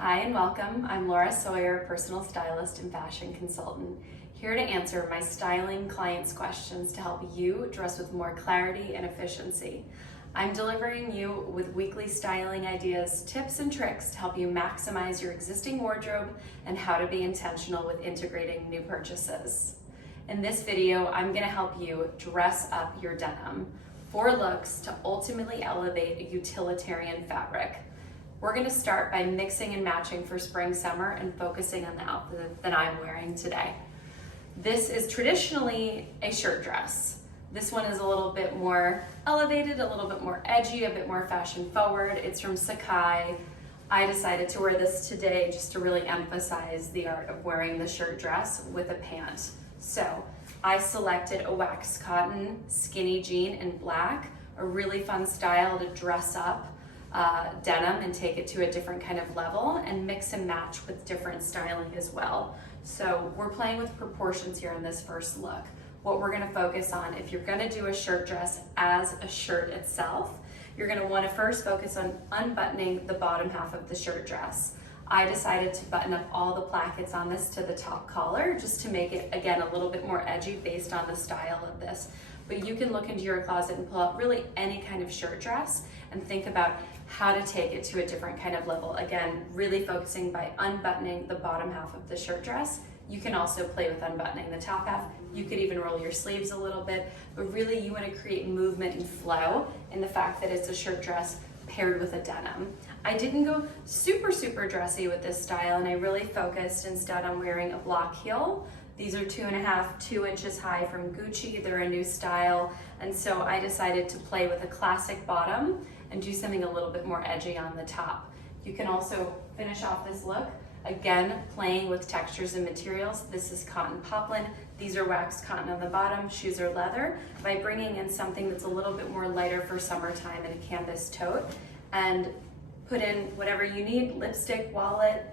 Hi and welcome. I'm Laura Sawyer, personal stylist and fashion consultant, here to answer my styling clients' questions to help you dress with more clarity and efficiency. I'm delivering you with weekly styling ideas, tips, and tricks to help you maximize your existing wardrobe and how to be intentional with integrating new purchases. In this video, I'm going to help you dress up your denim. 4 looks to ultimately elevate a utilitarian fabric. We're going to start by mixing and matching for spring, summer, and focusing on the outfit that I'm wearing today. This is traditionally a shirt dress. This one is a little bit more elevated, a little bit more edgy, a bit more fashion forward. It's from Sakai. I decided to wear this today just to really emphasize the art of wearing the shirt dress with a pant. So I selected a wax cotton skinny jean in black, a really fun style to dress up denim and take it to a different kind of level and mix and match with different styling as well. So we're playing with proportions here in this first look. What we're going to focus on, if you're going to do a shirt dress as a shirt itself, you're going to want to first focus on unbuttoning the bottom half of the shirt dress. I decided to button up all the plackets on this to the top collar just to make it, again, a little bit more edgy based on the style of this. But you can look into your closet and pull out really any kind of shirt dress and think about how to take it to a different kind of level. Again, really focusing by unbuttoning the bottom half of the shirt dress. You can also play with unbuttoning the top half. You could even roll your sleeves a little bit, but really you want to create movement and flow in the fact that it's a shirt dress paired with a denim. I didn't go super dressy with this style, and I really focused instead on wearing a block heel. These are 2 inches high from Gucci. They're a new style, and so I decided to play with a classic bottom and do something a little bit more edgy on the top. You can also finish off this look, again, playing with textures and materials. This is cotton poplin. These are wax cotton on the bottom, shoes are leather, by bringing in something that's a little bit more lighter for summertime in a canvas tote, and put in whatever you need, lipstick, wallet,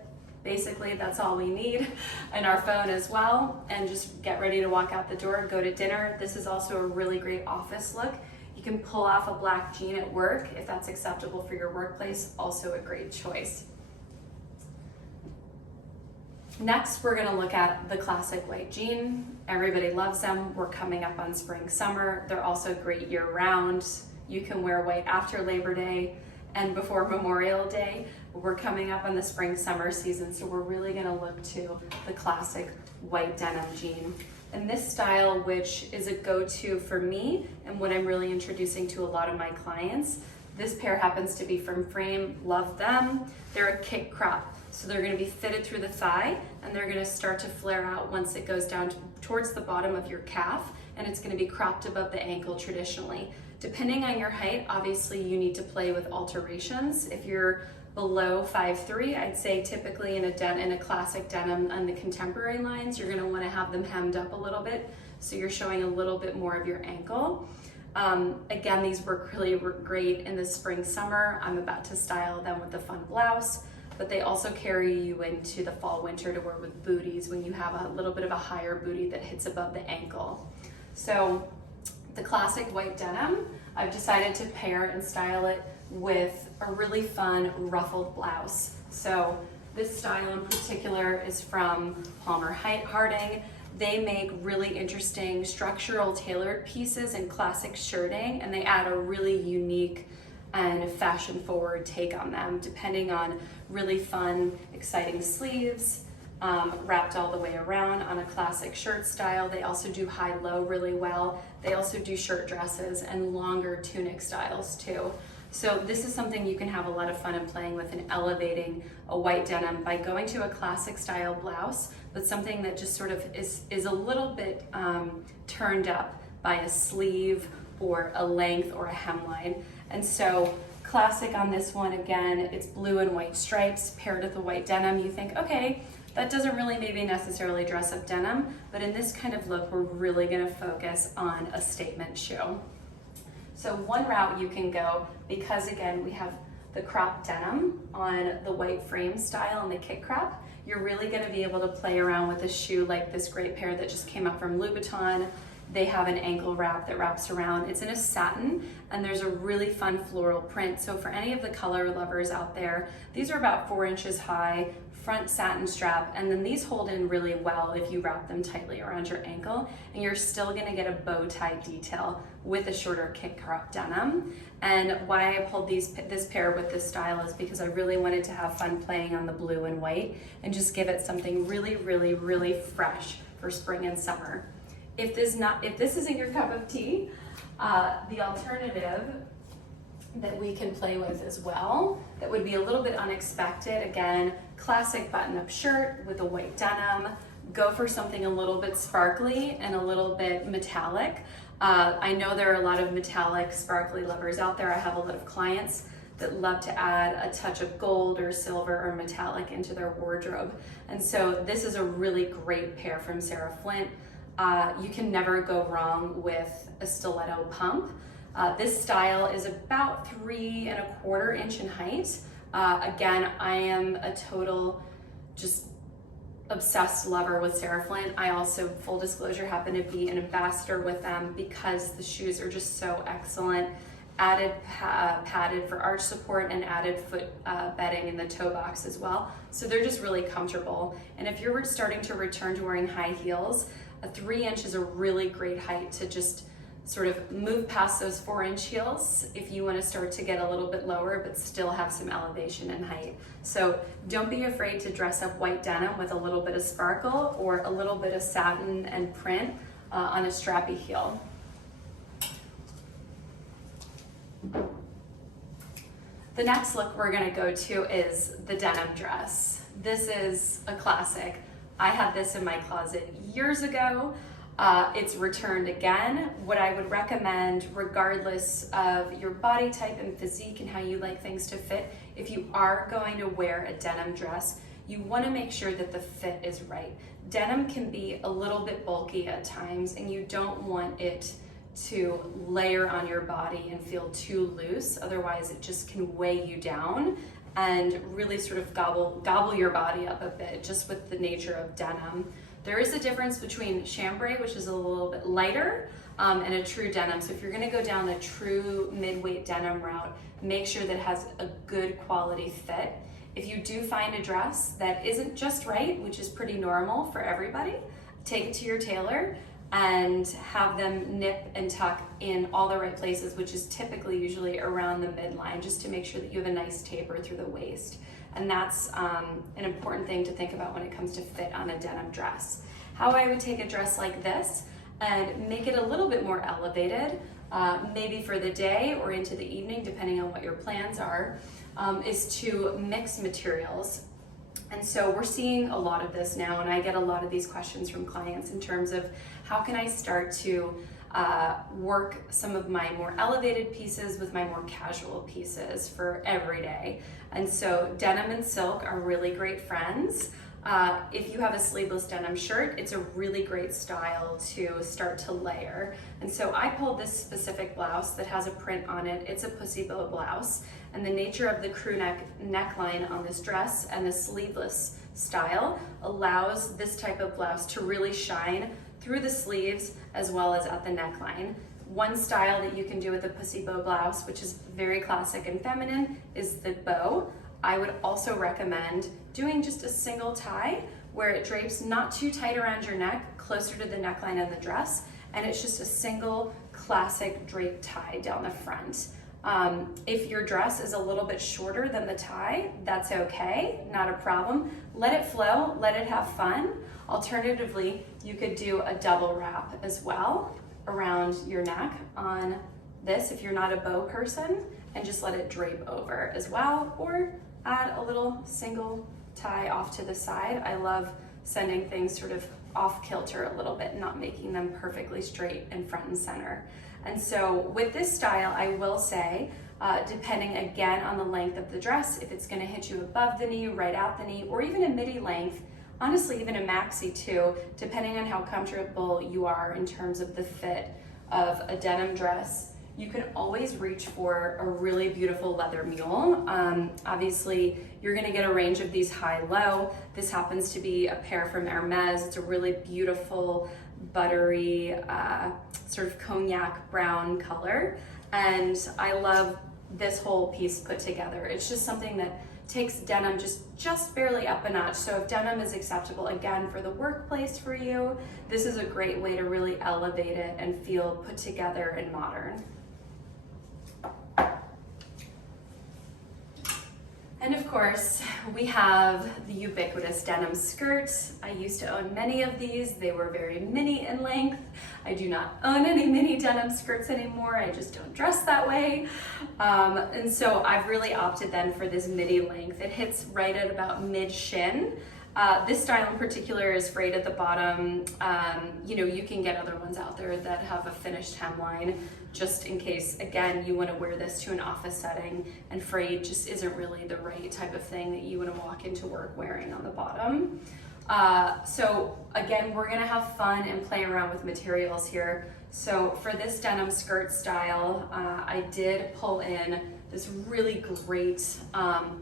basically that's all we need, and our phone as well, and just get ready to walk out the door, go to dinner. This is also a really great office look. You can pull off a black jean at work if that's acceptable for your workplace, also a great choice. Next, we're gonna look at the classic white jean. Everybody loves them. We're coming up on spring, summer. They're also great year round. You can wear white after Labor Day and before Memorial Day. We're coming up on the spring, summer season, so we're really gonna look to the classic white denim jean. And this style, which is a go-to for me and what I'm really introducing to a lot of my clients, this pair happens to be from Frame, love them. They're a kick crop. So they're gonna be fitted through the thigh, and they're gonna start to flare out once it goes down towards the bottom of your calf, and it's gonna be cropped above the ankle traditionally. Depending on your height, obviously you need to play with alterations. If you're below 5'3", I'd say typically in a classic denim on the contemporary lines, you're gonna wanna have them hemmed up a little bit, so you're showing a little bit more of your ankle. Again, these work really great in the spring, summer. I'm about to style them with the fun blouse, but they also carry you into the fall, winter to wear with booties when you have a little bit of a higher booty that hits above the ankle. So the classic white denim, I've decided to pair and style it with a really fun ruffled blouse. So this style in particular is from Palmer Harding. They make really interesting structural tailored pieces and classic shirting, and they add a really unique and fashion forward take on them, depending on really fun, exciting sleeves, wrapped all the way around on a classic shirt style. They also do high-low really well. They also do shirt dresses and longer tunic styles too. So this is something you can have a lot of fun in playing with and elevating a white denim by going to a classic style blouse, but something that just sort of is a little bit turned up by a sleeve or a length or a hemline. And so classic on this one, again, it's blue and white stripes paired with the white denim. You think, okay, that doesn't really maybe necessarily dress up denim, but in this kind of look, we're really gonna focus on a statement shoe. So one route you can go, because again, we have the crop denim on the white frame style and the kick crop, you're really gonna be able to play around with a shoe like this great pair that just came out from Louboutin. They have an ankle wrap that wraps around. It's in a satin, and there's a really fun floral print. So for any of the color lovers out there, these are about 4 inches high, front satin strap, and then these hold in really well if you wrap them tightly around your ankle, and you're still gonna get a bow tie detail with a shorter kick crop denim. And why I pulled this pair with this style is because I really wanted to have fun playing on the blue and white and just give it something really, really, really fresh for spring and summer. If this isn't your cup of tea, the alternative that we can play with as well, that would be a little bit unexpected, again, classic button-up shirt with a white denim. Go for something a little bit sparkly and a little bit metallic. I know there are a lot of metallic, sparkly lovers out there. I have a lot of clients that love to add a touch of gold or silver or metallic into their wardrobe. And so this is a really great pair from Sarah Flint. You can never go wrong with a stiletto pump. This style is about 3 1/4 inch in height. Again, I am a total just obsessed lover with Sarah Flint. I also, full disclosure, happen to be an ambassador with them because the shoes are just so excellent. Added padded for arch support and added foot bedding in the toe box as well. So they're just really comfortable. And if you're starting to return to wearing high heels, a 3 inch is a really great height to just sort of move past those 4 inch heels if you want to start to get a little bit lower but still have some elevation and height. So don't be afraid to dress up white denim with a little bit of sparkle or a little bit of satin and print on a strappy heel. The next look we're going to go to is the denim dress. This is a classic. I had this in my closet years ago. It's returned again. What I would recommend, regardless of your body type and physique and how you like things to fit, if you are going to wear a denim dress, you want to make sure that the fit is right. Denim can be a little bit bulky at times, and you don't want it to layer on your body and feel too loose. Otherwise, it just can weigh you down and really sort of gobble your body up a bit, just with the nature of denim. There is a difference between chambray, which is a little bit lighter, and a true denim. So if you're gonna go down a true mid-weight denim route, make sure that it has a good quality fit. If you do find a dress that isn't just right, which is pretty normal for everybody, take it to your tailor and have them nip and tuck in all the right places, which is typically usually around the midline, just to make sure that you have a nice taper through the waist. And that's an important thing to think about when it comes to fit on a denim dress. How I would take a dress like this and make it a little bit more elevated, maybe for the day or into the evening, depending on what your plans are, is to mix materials. And so we're seeing a lot of this now, and I get a lot of these questions from clients in terms of how can I start to work some of my more elevated pieces with my more casual pieces for every day. And so denim and silk are really great friends. If you have a sleeveless denim shirt, it's a really great style to start to layer. And so I pulled this specific blouse that has a print on it. It's a pussy bow blouse. And the nature of the crew neck neckline on this dress and the sleeveless style allows this type of blouse to really shine through the sleeves as well as at the neckline. One style that you can do with a pussy bow blouse, which is very classic and feminine, is the bow. I would also recommend doing just a single tie where it drapes not too tight around your neck, closer to the neckline of the dress, and it's just a single classic drape tie down the front. If your dress is a little bit shorter than the tie, that's okay, not a problem. Let it flow, let it have fun. Alternatively, you could do a double wrap as well around your neck on this if you're not a bow person, and just let it drape over as well, or add a little single tie off to the side. I love sending things sort of off kilter a little bit, not making them perfectly straight and front and center. And so with this style, I will say, depending again on the length of the dress, if it's gonna hit you above the knee, right out the knee, or even a midi length, honestly, even a maxi too, depending on how comfortable you are in terms of the fit of a denim dress, you can always reach for a really beautiful leather mule. Obviously, you're gonna get a range of these high-low. This happens to be a pair from Hermes. It's a really beautiful buttery, sort of cognac brown color. And I love this whole piece put together. It's just something that takes denim just barely up a notch. So if denim is acceptable, again, for the workplace for you, this is a great way to really elevate it and feel put together and modern. And of course, we have the ubiquitous denim skirt. I used to own many of these. They were very mini in length. I do not own any mini denim skirts anymore. I just don't dress that way. And so I've really opted then for this midi length. It hits right at about mid shin. This style in particular is frayed at the bottom. You know, you can get other ones out there that have a finished hemline, just in case, again, you want to wear this to an office setting and frayed just isn't really the right type of thing that you want to walk into work wearing on the bottom. So again, we're going to have fun and play around with materials here. So for this denim skirt style, I did pull in this really great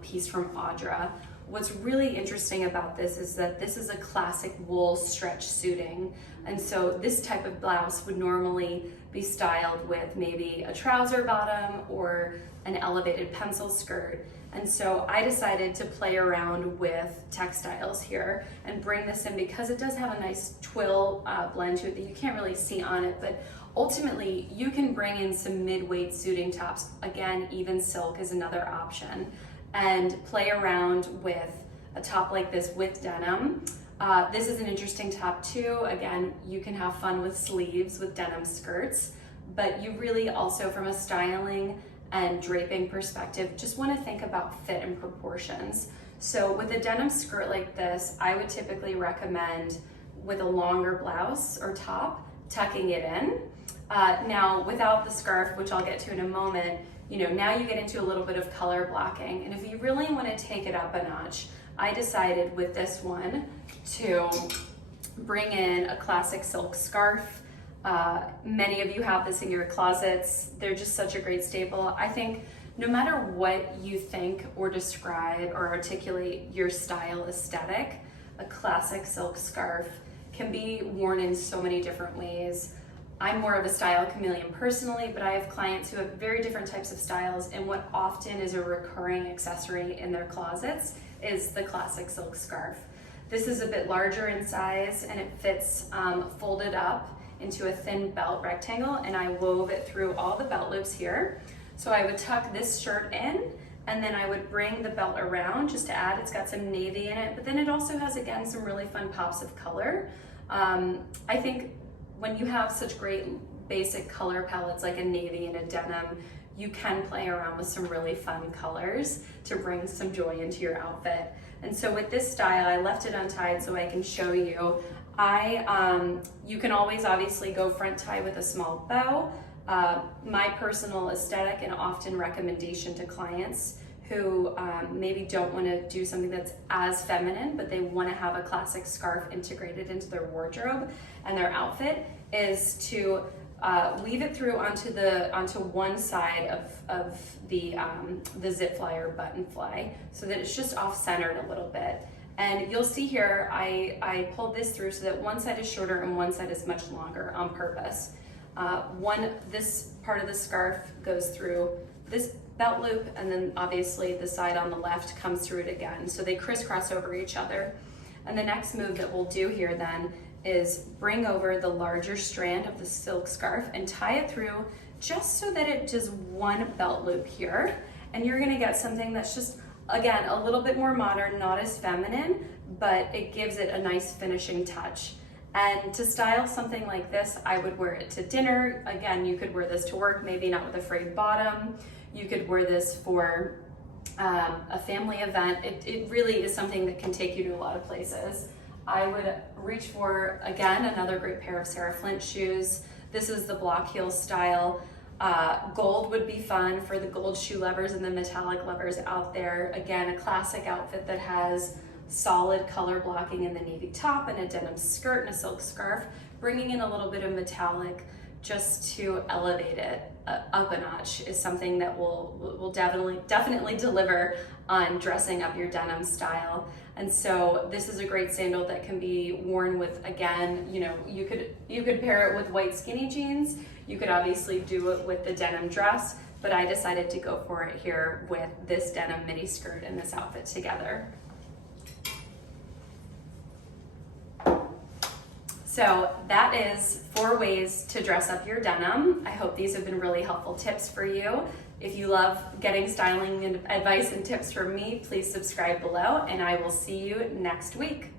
piece from Audra. What's really interesting about this is that this is a classic wool stretch suiting. And so this type of blouse would normally be styled with maybe a trouser bottom or an elevated pencil skirt. And so I decided to play around with textiles here and bring this in because it does have a nice twill blend to it that you can't really see on it, but ultimately you can bring in some mid-weight suiting tops. Again, even silk is another option, and play around with a top like this with denim. This is an interesting top too. Again, you can have fun with sleeves with denim skirts, but you really also, from a styling and draping perspective, just want to think about fit and proportions. So with a denim skirt like this, I would typically recommend with a longer blouse or top, tucking it in. Now without the scarf, which I'll get to in a moment, you know, now you get into a little bit of color blocking. And if you really want to take it up a notch, I decided with this one to bring in a classic silk scarf. Many of you have this in your closets. They're just such a great staple. I think no matter what you think or describe or articulate your style aesthetic, a classic silk scarf can be worn in so many different ways. I'm more of a style chameleon personally, but I have clients who have very different types of styles, and what often is a recurring accessory in their closets is the classic silk scarf. This is a bit larger in size and it fits folded up into a thin belt rectangle, and I wove it through all the belt loops here. So I would tuck this shirt in, and then I would bring the belt around just to add. It's got some navy in it, but then it also has, again, some really fun pops of color. I think when you have such great basic color palettes like a navy and a denim, you can play around with some really fun colors to bring some joy into your outfit. And so with this style, I left it untied so I can show you. You can always obviously go front tie with a small bow. My personal aesthetic and often recommendation to clients who maybe don't want to do something that's as feminine, but they want to have a classic scarf integrated into their wardrobe and their outfit, is to weave it through onto one side of the zip fly or button fly, so that it's just off-centered a little bit. And you'll see here, I pulled this through so that one side is shorter and one side is much longer on purpose. This part of the scarf goes through this belt loop, and then obviously the side on the left comes through it again. So they crisscross over each other. And the next move that we'll do here then is bring over the larger strand of the silk scarf and tie it through just so that it does one belt loop here. And you're gonna get something that's just, again, a little bit more modern, not as feminine, but it gives it a nice finishing touch. And to style something like this, I would wear it to dinner. Again, you could wear this to work, maybe not with a frayed bottom. You could wear this for a family event. It really is something that can take you to a lot of places. I would reach for, again, another great pair of Sarah Flint shoes. This is the block heel style. Gold would be fun for the gold shoe lovers and the metallic lovers out there. Again, a classic outfit that has solid color blocking in the navy top and a denim skirt and a silk scarf, bringing in a little bit of metallic just to elevate it up a notch is something that will definitely deliver on dressing up your denim style. And so this is a great sandal that can be worn with, again, you know, you could pair it with white skinny jeans. You could obviously do it with the denim dress, but I decided to go for it here with this denim mini skirt and this outfit together. So that is 4 ways to dress up your denim. I hope these have been really helpful tips for you. If you love getting styling and advice and tips from me, please subscribe below, and I will see you next week.